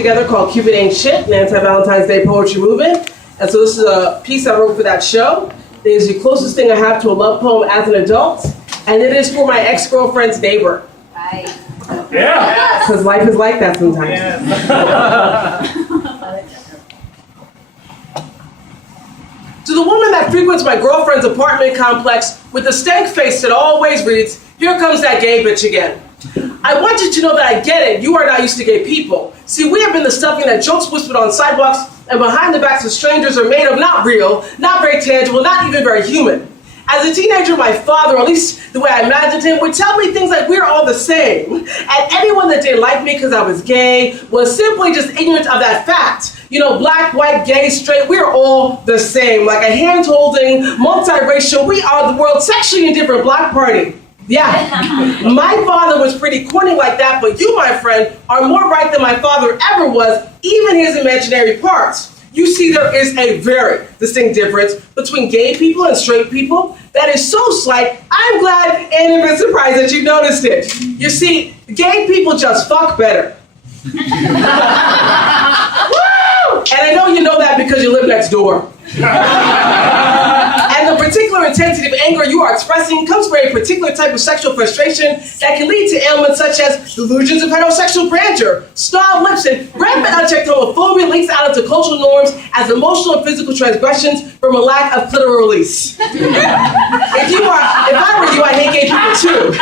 together called Cupid Ain't Shit, an anti-Valentine's Day poetry movement. And so this is a piece I wrote for that show. It is the closest thing I have to a love poem as an adult, and it is for my ex-girlfriend's neighbor. Right. Yeah. Because life is like that sometimes. Yeah. To the woman that frequents my girlfriend's apartment complex with the stank face that always reads, "Here comes that gay bitch again." I want you to know that I get it. You are not used to gay people. See, we have been the stuffing that jokes whispered on sidewalks and behind the backs of strangers are made of not real, not very tangible, not even very human. As a teenager, my father, or at least the way I imagined him, would tell me things like we're all the same. And anyone that didn't like me because I was gay was simply just ignorant of that fact. You know, black, white, gay, straight, we're all the same. Like a hand-holding, multiracial, we are the world's sexually indifferent block party. Yeah, my father was pretty corny like that, but you, my friend, are more right than my father ever was, even his imaginary parts. You see, there is a very distinct difference between gay people and straight people that is so slight, I'm glad and even surprised that you noticed it. You see, gay people just fuck better. Woo! And I know you know that because you live next door. And the particular intensity of anger you are expressing comes from a particular type of sexual frustration that can lead to ailments such as delusions of heterosexual grandeur, snarled lips, and rampant unchecked homophobia leaks out into cultural norms as emotional and physical transgressions from a lack of clitoral release. If I were you, I'd hate gay people too.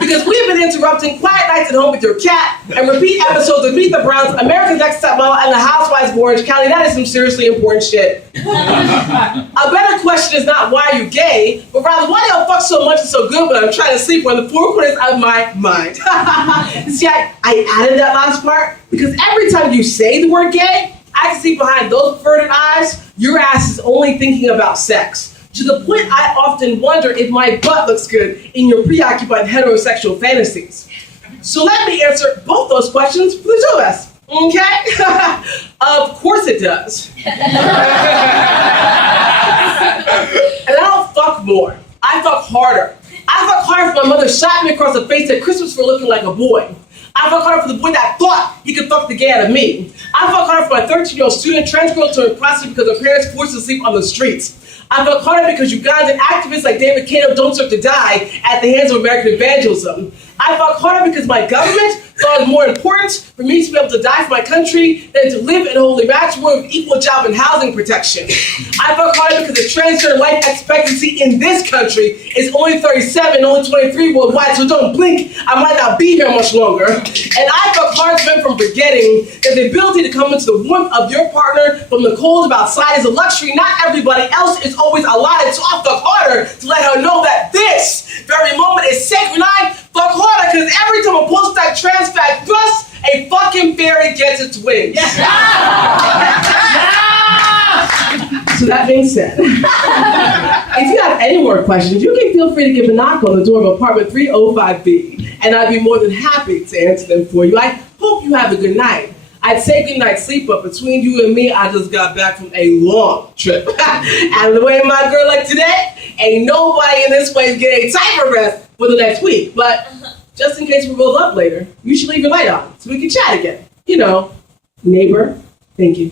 Because we have been interrupting quiet nights at home with your cat and repeat episodes of Meet the Browns, America's Next Top Model, and The Housewives of Orange County. That is some seriously important shit. A better question is not why are you gay, but rather why do y'all fuck so much and so good when I'm trying to sleep when the four corners of my mind. See, I added that last part because every time you say the word gay, I can see behind those perverted eyes, your ass is only thinking about sex. To the point I often wonder if my butt looks good in your preoccupied heterosexual fantasies. So let me answer both those questions for the two of us. Okay? Of course it does. And I don't fuck more. I fuck harder. I fuck harder for my mother shot me across the face at Christmas for looking like a boy. I fuck harder for the boy that thought he could fuck the gay out of me. I fuck harder for my 13-year-old student trans girl turned prostitute because her parents forced her to sleep on the streets. I fuck harder because Ugandan activists like David Kato don't deserve to die at the hands of American evangelism. I fuck harder because my government thought it was more important for me to be able to die for my country than to live in a holy matrimony with equal job and housing protection. I fuck harder because the transgender life expectancy in this country is only 37, only 23 worldwide, so don't blink, I might not be here much longer. And I fuck hard to prevent from forgetting that the ability to come into the warmth of your partner from the cold of outside is a luxury not everybody else is always allotted, so I fuck harder to let her know that this very moment is sacred. And I fuck harder because every time a post-stack trans fag thrusts, a fucking fairy gets its wings. Yeah. So that being said, if you have any more questions, you can feel free to give a knock on the door of apartment 305B, and I'd be more than happy to answer them for you. I hope you have a good night. I'd say good night sleep, but between you and me, I just got back from a long trip. And the way my girl like today, ain't nobody in this place getting a type of rest for the next week. But just in case we roll up later, you should leave your light on so we can chat again. You know, neighbor, thank you.